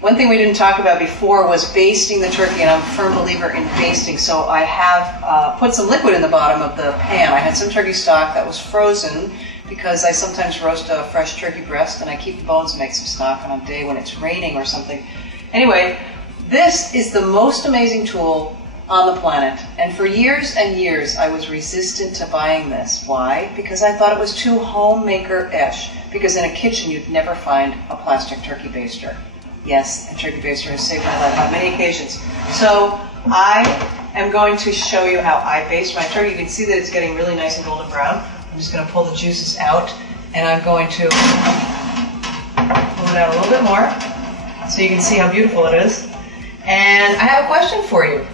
one thing we didn't talk about before was basting the turkey, and I'm a firm believer in basting. So I have put some liquid in the bottom of the pan. I had some turkey stock that was frozen because I sometimes roast a fresh turkey breast and I keep the bones and make some stock on a day when it's raining or something. Anyway, this is the most amazing tool on the planet. And for years and years, I was resistant to buying this. Why? Because I thought it was too homemaker-ish. Because in a kitchen, you'd never find a plastic turkey baster. Yes, a turkey baster has saved my life on many occasions. So I am going to show you how I baste my turkey. You can see that it's getting really nice and golden brown. I'm just going to pull the juices out, and I'm going to pull it out a little bit more so you can see how beautiful it is. And I have a question for you.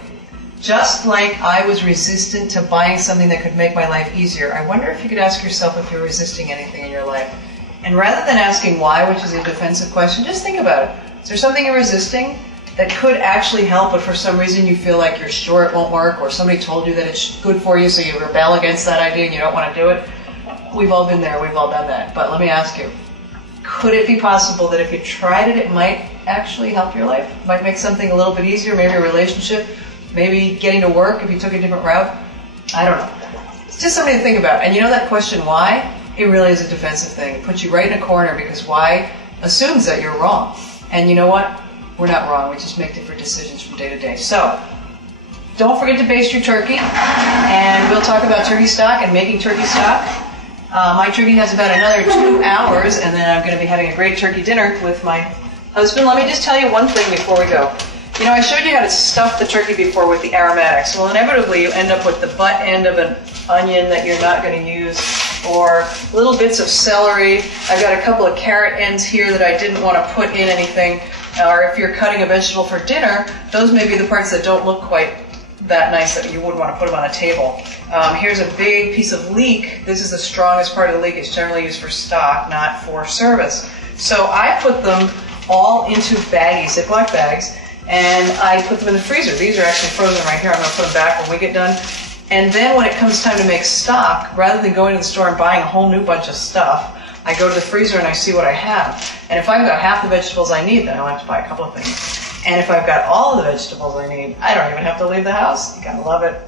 Just like I was resistant to buying something that could make my life easier, I wonder if you could ask yourself if you're resisting anything in your life. And rather than asking why, which is a defensive question, just think about it. Is there something you're resisting that could actually help, but for some reason you feel like you're sure it won't work, or somebody told you that it's good for you, so you rebel against that idea and you don't want to do it? We've all been there, we've all done that. But let me ask you, could it be possible that if you tried it, it might actually help your life? It might make something a little bit easier, maybe a relationship, maybe getting to work if you took a different route? I don't know. It's just something to think about. And you know that question, why? It really is a defensive thing. It puts you right in a corner because why assumes that you're wrong. And you know what? We're not wrong. We just make different decisions from day to day. So, don't forget to baste your turkey. And we'll talk about turkey stock and making turkey stock. My turkey has about another 2 hours, and then I'm going to be having a great turkey dinner with my husband. Let me just tell you one thing before we go. You know, I showed you how to stuff the turkey before with the aromatics. Well, inevitably you end up with the butt end of an onion that you're not going to use, or little bits of celery. I've got a couple of carrot ends here that I didn't want to put in anything. Or if you're cutting a vegetable for dinner, those may be the parts that don't look quite that nice that you wouldn't want to put them on a table. Here's a big piece of leek. This is the strongest part of the leek. It's generally used for stock, not for service. So I put them all into baggies, Ziploc bags, and I put them in the freezer. These are actually frozen right here. I'm going to put them back when we get done. And then when it comes time to make stock, rather than going to the store and buying a whole new bunch of stuff, I go to the freezer and I see what I have. And if I've got half the vegetables I need, then I only have to buy a couple of things. And if I've got all of the vegetables I need, I don't even have to leave the house. You gotta love it.